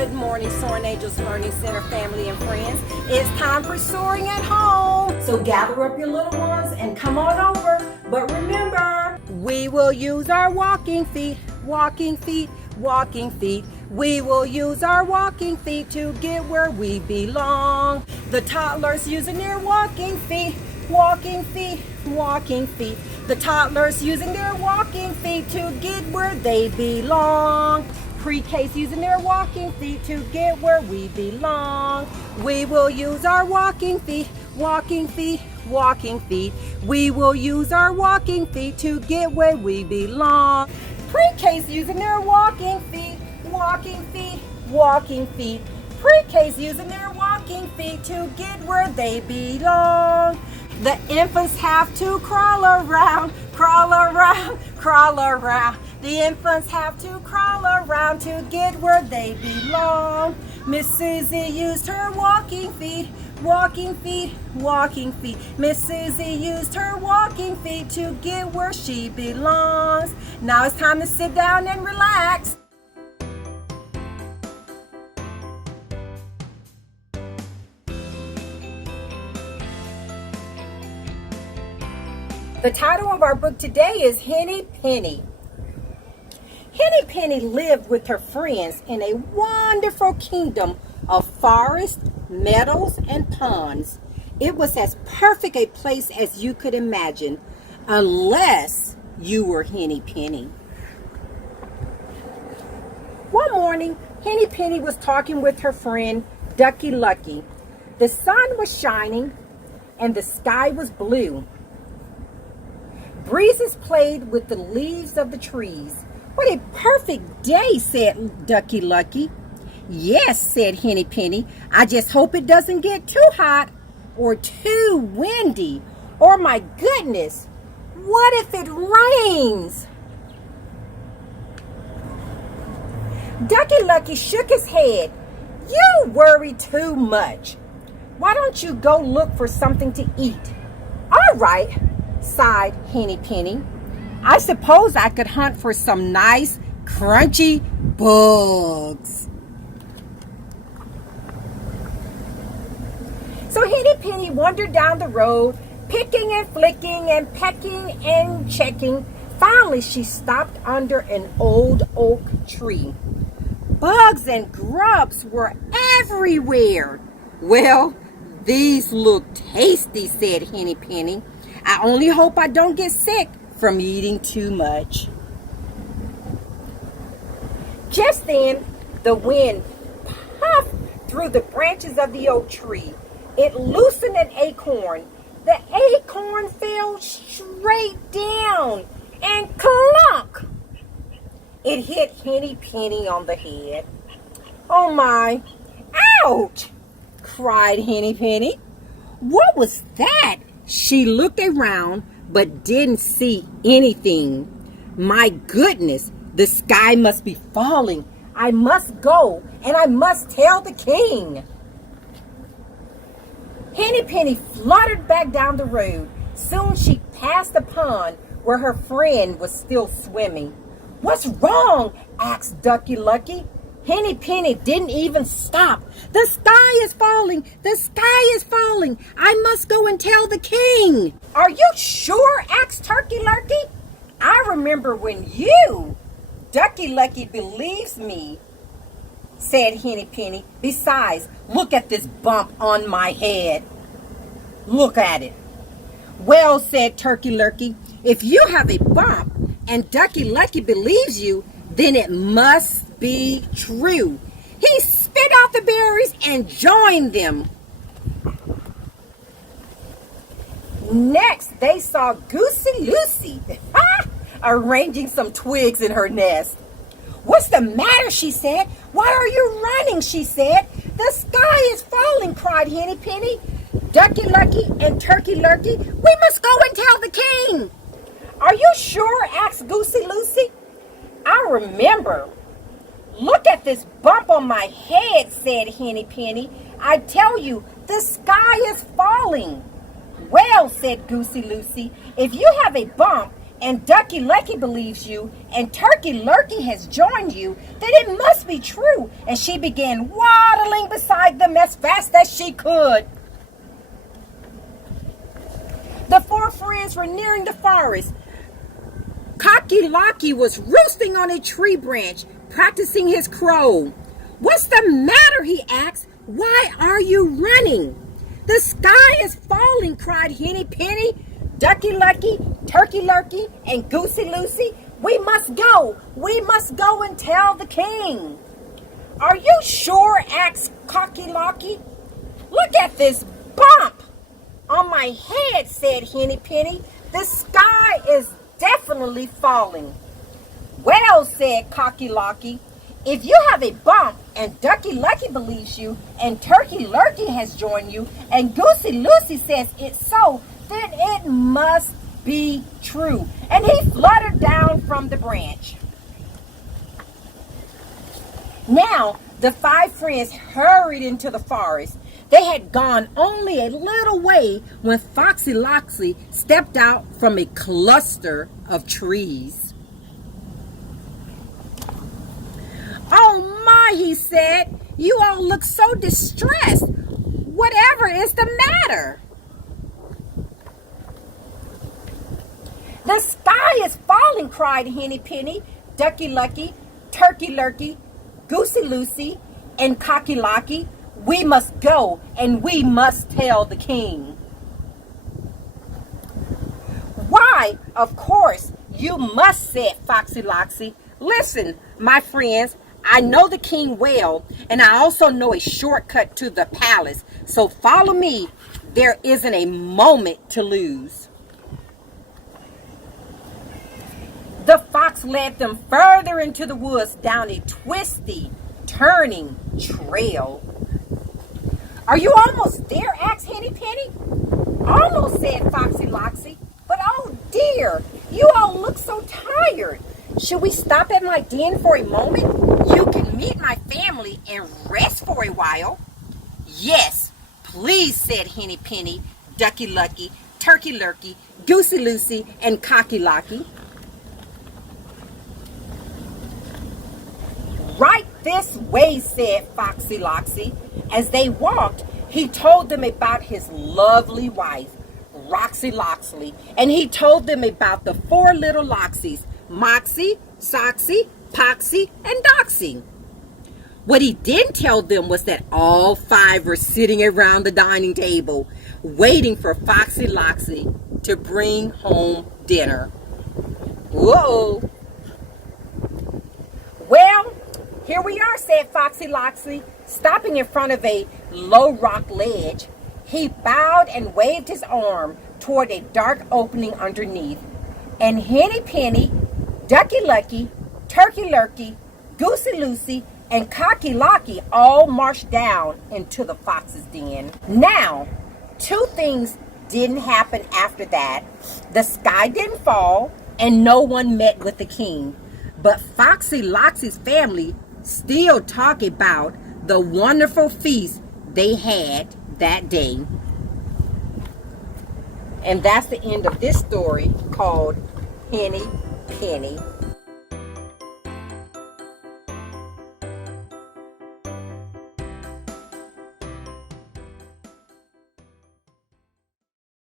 Good morning, Soaring Angels Learning Center family and friends. It's time for Soaring at Home. So gather up your little ones and come on over. But remember, we will use our walking feet, walking feet, walking feet. We will use our walking feet to get where we belong. The toddlers using their walking feet, walking feet, walking feet. The toddlers using their walking feet to get where they belong. Pre-K's using their walking feet to get where we belong. We will use our walking feet, walking feet, walking feet. We will use our walking feet to get where we belong. Pre-K's using their walking feet, walking feet, walking feet. Pre-K's using their walking feet to get where they belong. The infants have to crawl around, crawl around, crawl around. The infants have to crawl around to get where they belong. Miss Susie used her walking feet, walking feet, walking feet. Miss Susie used her walking feet to get where she belongs. Now it's time to sit down and relax. The title of our book today is Henny Penny. Henny Penny lived with her friends in a wonderful kingdom of forests, meadows, and ponds. It was as perfect a place as you could imagine, unless you were Henny Penny. One morning, Henny Penny was talking with her friend, Ducky Lucky. The sun was shining and the sky was blue. Breezes played with the leaves of the trees. What a perfect day, said Ducky Lucky. Yes, said Henny Penny. I just hope it doesn't get too hot or too windy. Or my goodness, what if it rains? Ducky Lucky shook his head. You worry too much. Why don't you go look for something to eat? All right, sighed Henny Penny. I suppose I could hunt for some nice, crunchy bugs. So Henny Penny wandered down the road, picking and flicking and pecking and checking. Finally, she stopped under an old oak tree. Bugs and grubs were everywhere. Well, these look tasty, said Henny Penny. I only hope I don't get sick from eating too much. Just then, the wind puffed through the branches of the oak tree. It loosened an acorn. The acorn fell straight down and clunk! It hit Henny Penny on the head. Oh my! Ouch! Cried Henny Penny. What was that? She looked around but didn't see anything. My goodness, the sky must be falling. I must go and I must tell the king. Henny Penny fluttered back down the road. Soon she passed the pond where her friend was still swimming. What's wrong? Asked Ducky Lucky. Henny Penny didn't even stop. The sky is falling. The sky is falling. I must go and tell the king. Are you sure? Asked Turkey Lurkey. I remember when you, Ducky Lucky believes me, said Henny Penny. Besides, look at this bump on my head. Look at it. Well, said Turkey Lurkey, if you have a bump and Ducky Lucky believes you, then it must be true. He spit out the berries and joined them. Next, they saw Goosey Lucy arranging some twigs in her nest. What's the matter? She said. Why are you running? She said. The sky is falling, cried Henny Penny. Ducky Lucky and Turkey Lurkey, we must go and tell the king. Are you sure? Asked Goosey Lucy. I remember. Look at this bump on my head, said Henny Penny. I tell you, the sky is falling. Well, said Goosey Lucy, if you have a bump and Ducky Lucky believes you, and Turkey Lurkey has joined you, then it must be true. And she began waddling beside them as fast as she could. The four friends were nearing the forest. Cocky Locky was roosting on a tree branch, practicing his crow. "What's the matter?" he asked. "Why are you running?" "The sky is falling," cried Henny Penny. "Ducky Lucky, Turkey Lurkey, and Goosey Lucy, we must go. We must go and tell the king." "Are you sure?" asked Cocky Locky. "Look at this bump on my head," said Henny Penny. "The sky is definitely falling." "Well," said Cocky Locky, "if you have a bump and Ducky Lucky believes you and Turkey Lurkey has joined you and Goosey Lucy says it's so, then it must be true." And he fluttered down from the branch. Now the five friends hurried into the forest. They had gone only a little way when Foxy Loxy stepped out from a cluster of trees. "Oh my," he said, "you all look so distressed. Whatever is the matter?" "The sky is falling," cried Henny Penny, Ducky Lucky, Turkey Lurkey, Goosey Lucy, and Cocky Locky. "We must go and we must tell the king." "Why, of course you must," said Foxy Loxy. "Listen, my friends, I know the king well, and I also know a shortcut to the palace. So follow me. There isn't a moment to lose." The fox led them further into the woods down a twisty, turning trail. "Are you almost there?" asked Henny Penny. "Almost," said Foxy Loxy. "But oh dear, you all look so tired. Should we stop at my den for a moment? You can meet my family and rest for a while." "Yes, please," said Henny Penny, Ducky Lucky, Turkey Lurkey, Goosey Lucy, and Cocky Locky. "Right this way," said Foxy Loxy. As they walked, he told them about his lovely wife, Roxy Loxley, and he told them about the four little Loxies, Moxie, Soxy, Poxy, and Doxy. What he didn't tell them was that all five were sitting around the dining table, waiting for Foxy Loxy to bring home dinner. Whoa! "Well, here we are," said Foxy Loxy, stopping in front of a low rock ledge. He bowed and waved his arm toward a dark opening underneath, and Henny Penny, Ducky Lucky, Turkey Lurkey, Goosey Lucy, and Cocky Locky all marched down into the fox's den. Now, two things didn't happen after that. The sky didn't fall, and no one met with the king. But Foxy Loxy's family still talk about the wonderful feast they had that day. And that's the end of this story called Henny Penny.